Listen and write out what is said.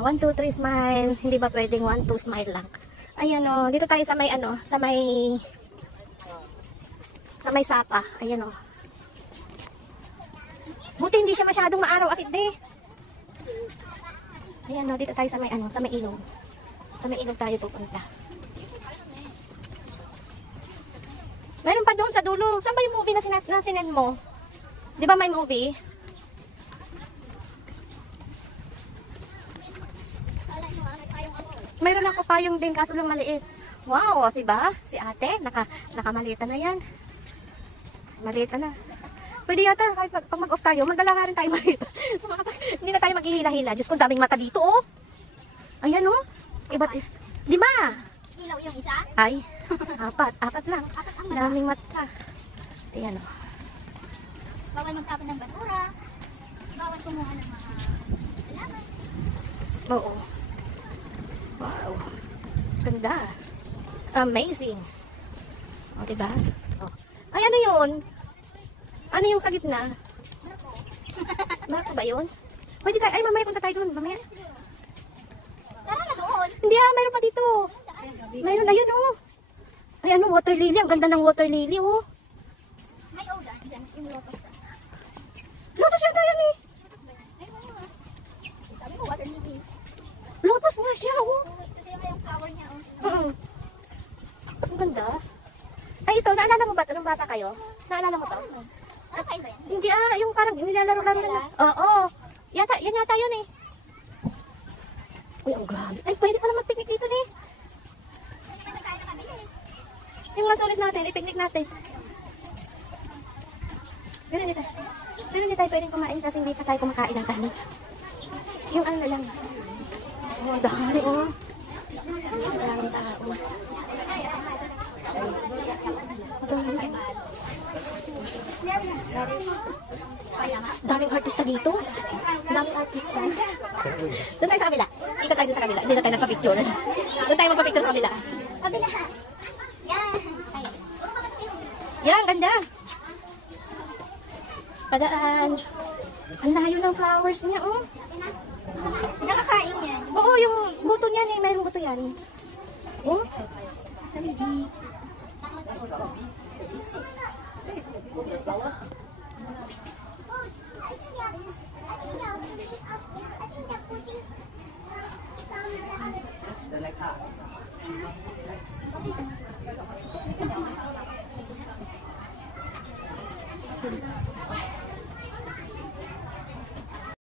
1, 2, 3, smile. Hindi ba pwedeng 1, 2, smile lang? Ayan o. Dito tayo sa may ano, sa may sapa. Ayan o. Buti hindi siya masyadong maaraw akit de. Ayan o, dito tayo sa may ano, sa may ilog. Sa may ilog tayo pupunta. Meron pa doon sa dulo. Saan ba yung movie na sinend mo? Di ba may movie? Mayroon ako payong din, kaso lang maliit. Wow, si ba? Si ate, nakamalita na yan. Malita na. Pwede yata, kahit pag mag-off tayo, magdala nga rin tayo malita. Hindi na tayo maghihila-hila. Diyos ko, daming mata dito, oh. Ayan, oh. Iba't, 5. Ilaw yung isa? Ay, 4 lang. Daming mata. Ayan, oh. Bawal magtapon ng basura. Bawal kumuha ng mga halaman. Oo. Wow. Ganda. Amazing. O, diba? O. Ay, ano yun? Ano yung sa gitna? Marco ba yun? Pwede tayo. Ay, mamaya punta tayo doon. Mamaya. Tara na doon. Hindi mayroon pa dito. Mayroon na yun, oh. Ay, ano, water lily. Ang ganda ng water lily, oh. May oda. Diyan, yung lotus. Lotus yata yan, eh. Sabi mo, water lily. Lotus nga siya, oh. Kasi yung flower niya, oh. Ang ganda. Ay, ito, naalala mo ba ito nung bata kayo? Naalala mo to? Ano kain ba yan? Hindi yung parang nilalaro-laro na. Oo. Yan yata yun eh. Uy, ang grabe. Ay, pwede pala mag-picnic dito eh. May nagkain na kami eh. Yung lansones natin, i-picnic natin. Pero hindi tayo pwedeng kumain kasi hindi pa tayo kumakain ng tayo. Yung ano na lang. Oh, dami oh. Maraming tao. Daming artista dito. Daming artista. Doon tayo sa kabila. Ikot tayo sa kabila. Hindi na tayo nagpa-picture. Doon tayo magpa-picture sa kabila. Kabila. Yan. Yan, ganda. Padaan. Ang layo ng flowers niya, oh. Nakakain yan. Oo, yung buto niyan eh. Mayroong buto yan. Oh.